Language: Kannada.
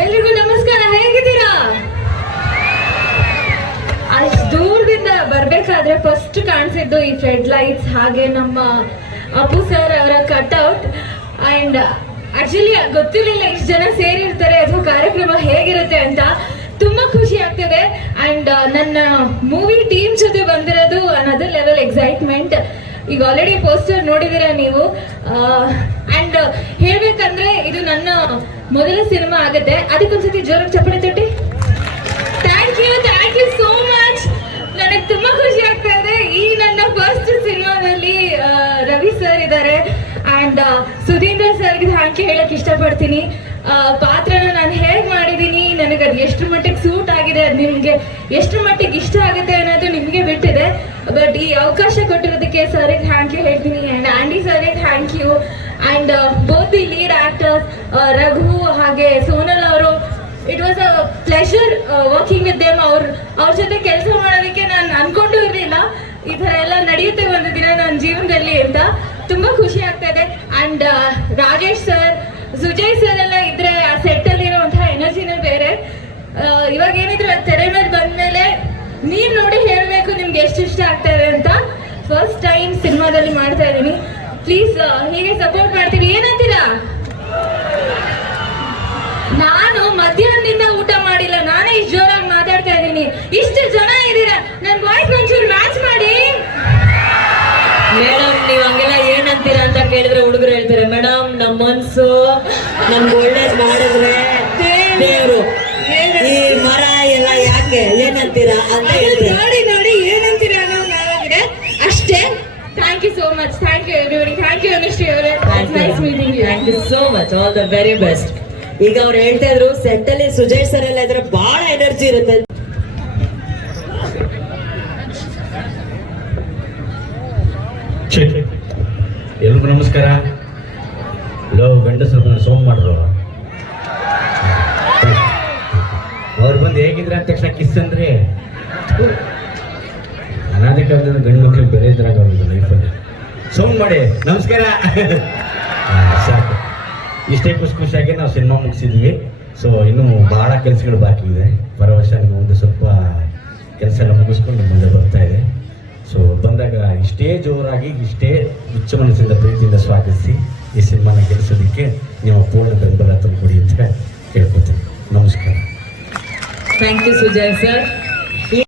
ಎಲ್ರಿಗೂ ನಮಸ್ಕಾರ, ಹೇಗಿದ್ದೀರಾ? ಅಷ್ಟು ದೂರದಿಂದ ಬರ್ಬೇಕಾದ್ರೆ ಫಸ್ಟ್ ಕಾಣಿಸಿದ್ದು ಈ ಫ್ಲಡ್ ಲೈಟ್ಸ್ ಹಾಗೆ ನಮ್ಮ ಅಪ್ಪು ಸರ್ ಅವರ ಕಟ್ಔಟ್ ಅಂಡ್ ಆಕ್ಚುಲಿ ಗೊತ್ತಿರಲಿಲ್ಲ ಇಷ್ಟು ಜನ ಸೇರಿರ್ತಾರೆ ಅಥವಾ ಕಾರ್ಯಕ್ರಮ ಹೇಗಿರುತ್ತೆ ಅಂತ. ತುಂಬಾ ಖುಷಿ ಆಗ್ತಿದೆ. ಅಂಡ್ ನನ್ನ ಮೂವಿ ಟೀಮ್ ಜೊತೆ ಈಗ ಆಲ್ರೆಡಿ ಪೋಸ್ಟರ್ ನೋಡಿದಿರ ನೀವು? ಅಂಡ್ ಹೇಳ್ಬೇಕಂದ್ರೆ ಇದು ನನ್ನ ಮೊದಲ ಸಿನಿಮಾ ಆಗುತ್ತೆ. ಅದಕ್ಕೊಂದ್ಸತಿ ಜೋರಾಗಿ ಚಪ್ಪಲಿ ತಟ್ಟಿ. Thank you thank you so much ನನಗೆ ತುಂಬಾ ಖುಷಿ ಆಗ್ತಾ ಇದೆ. ಈ ನನ್ನ ಫಸ್ಟ್ ಸಿನಿಮಾದಲ್ಲಿ ರವಿ ಸರ್ ಇದ್ದಾರೆ. ಅಂಡ್ ಸುಧೀಂದ್ರ ಸರ್ಗೆ ಥ್ಯಾಂಕ್ ಯು ಹೇಳಕ್ ಇಷ್ಟಪಡ್ತೀನಿ. ಪಾತ್ರನ ನಾನು ಹೇಗೆ ಮಾಡಿದ್ದೀನಿ ನನಗೆ ಅದು ಎಷ್ಟು ಮಟ್ಟಿಗೆ ಸೂಟ್ ಆಗಿದೆ? ಅದು ನಿಮಗೆ ಎಷ್ಟು ಮಟ್ಟಿಗೆ ಇಷ್ಟ ಬಟ್ ಈ ಅವಕಾಶ ಕೊಟ್ಟಿರೋದಕ್ಕೆ ಸರ್ಗೆ ಥ್ಯಾಂಕ್ ಯು ಹೇಳ್ತೀನಿ. ಆ್ಯಂಡ್ ಆ್ಯಂಡಿ ಸರ್ಗೆ thank you and both the lead actors Raghu ಹಾಗೆ ಸೋನಲ್ ಅವರು it was a pleasure working with them ಅವ್ರ ಅವ್ರ ಜೊತೆ ಕೆಲಸ ಮಾಡೋದಕ್ಕೆ ನಾನು ಅನ್ಕೊಂಡು ಇರಲಿಲ್ಲ. ಈ ಥರ ಎಲ್ಲ ನಡೆಯುತ್ತೆ ಒಂದು ದಿನ ನನ್ನ ಜೀವನದಲ್ಲಿ ಅಂತ ತುಂಬ ಖುಷಿ ಆಗ್ತಾ ಇದೆ. And Rajesh sir Sujay sir ಎಲ್ಲ ಇದ್ರೆ ಆ ಸೆಟ್ ಅಲ್ಲಿ ಇರುವಂತಹ ಎನರ್ಜಿನೇ ಬೇರೆ. ಇವಾಗ ಏನಿದ್ರು ಅದು ತೆರೆ ಮೇಲೆ ಬಂದ್ಮೇಲೆ ನೀರು ನೋಡಿ ನಿಮ್ಗೆ ಎಷ್ಟು ಇಷ್ಟ ಆಗ್ತಾ ಇದೆ ಅಂತ ಫಸ್ಟ್ ಟೈಮ್ ಸಿನಿಮಾದಲ್ಲಿ ಮಾಡ್ತಾ ಇದ್ದೀನಿ. ಪ್ಲೀಸ್ ಹೀಗೆ ಸಪೋರ್ಟ್ ಮಾಡ್ತೀನಿ ಏನಂತೀರಾ? ನಾನು ಮಧ್ಯಾಹ್ನದಿಂದ ಊಟ ಮಾಡಿಲ್ಲ. ನಾನೇ ಇಷ್ಟು ಜೋರಾಗಿ ಮಾತಾಡ್ತಾ ಇದ್ದೀನಿ. ಇಷ್ಟು ಜನ ಇದ್ದೀರಾ? ನನ್ನ ವಾಯ್ಸ್ ಒಂಚೂರು ಮ್ಯಾಚ್ ಮಾಡಿ. ಮೇಡಮ್ ನೀವ್ ಹಂಗೆಲ್ಲ ಏನಂತೀರಾ ಅಂತ ಕೇಳಿದ್ರೆ ಹುಡುಗರು ಹೇಳ್ತಾರೆ ಮೇಡಮ್ ನಮ್ಮ ಮನ್ಸು ನಮ್ ಒಳ್ಳೆ ಮಾಡಿದ್ರೆ ದೇವ್ರು. ಈ ಮರ ಎಲ್ಲ ಯಾಕೆ? ಏನಂತೀರಾ ಅಂತ ಹೇಳ್ತಾರೆ. Meeting you thank you so much all the very best ಈಗ ಅವ್ರು ಹೇಳ್ತಾ ಇದ್ರು ಸೆಟ್ ಅಲ್ಲಿ ಸುಜಯ್ ಸರ್ ಎಲ್ಲ ಇದ್ರೆ ಬಹಳ ಎನರ್ಜಿ ಇರುತ್ತೆ. ಎಲ್ರಿಗೂ ನಮಸ್ಕಾರ. ಲೋ ಗಂಡಸರು ಸೋಮ್ ಮಾಡ್ರು ಅವ್ರು ಬಂದು ಹೇಗಿದ್ರೆ ಅಂದ ತಕ್ಷಣ ಕಿಸ್ ಅಂದ್ರೆ. ಅನಾದಿ ಕಾಲದಿಂದ ಗಂಡು ಮಕ್ಕಳು ಬೆಲೆ ಇದ್ರಾಗ ಲೈಫಲ್ಲಿ ಸೋಮ್ ಮಾಡಿ. ನಮಸ್ಕಾರ. ಸಾಕು. ಇಷ್ಟೇ ಖುಷಿ ಖುಷಿಯಾಗಿ ನಾವು ಸಿನಿಮಾ ಮುಗಿಸಿದ್ವಿ. ಸೊ ಇನ್ನೂ ಬಹಳ ಕೆಲಸಗಳು ಬಾಕಿ ಇದೆ. ಬರೋ ವರ್ಷ ಒಂದು ಸ್ವಲ್ಪ ಕೆಲಸ ಎಲ್ಲ ಮುಗಿಸ್ಕೊಂಡು ಮುಂದೆ ಬರ್ತಾ ಇದೆ. ಸೊ ಬಂದಾಗ ಇಷ್ಟೇ ಜೋರಾಗಿ, ಇಷ್ಟೇ ಉಚ್ಚ ಮನಸ್ಸಿಂದ ಪ್ರೀತಿಯಿಂದ ಸ್ವಾಗತಿಸಿ ಈ ಸಿನಿಮಾನ ಗೆಲ್ಲಿಸೋದಕ್ಕೆ ನೀವು ಪೂರ್ಣ ಬೆಂಬಲ ತಂದುಕೊಡಿ ಅಂತ ಕೇಳ್ಕೊತೀನಿ ನಮಸ್ಕಾರ. Thank you Sujay sir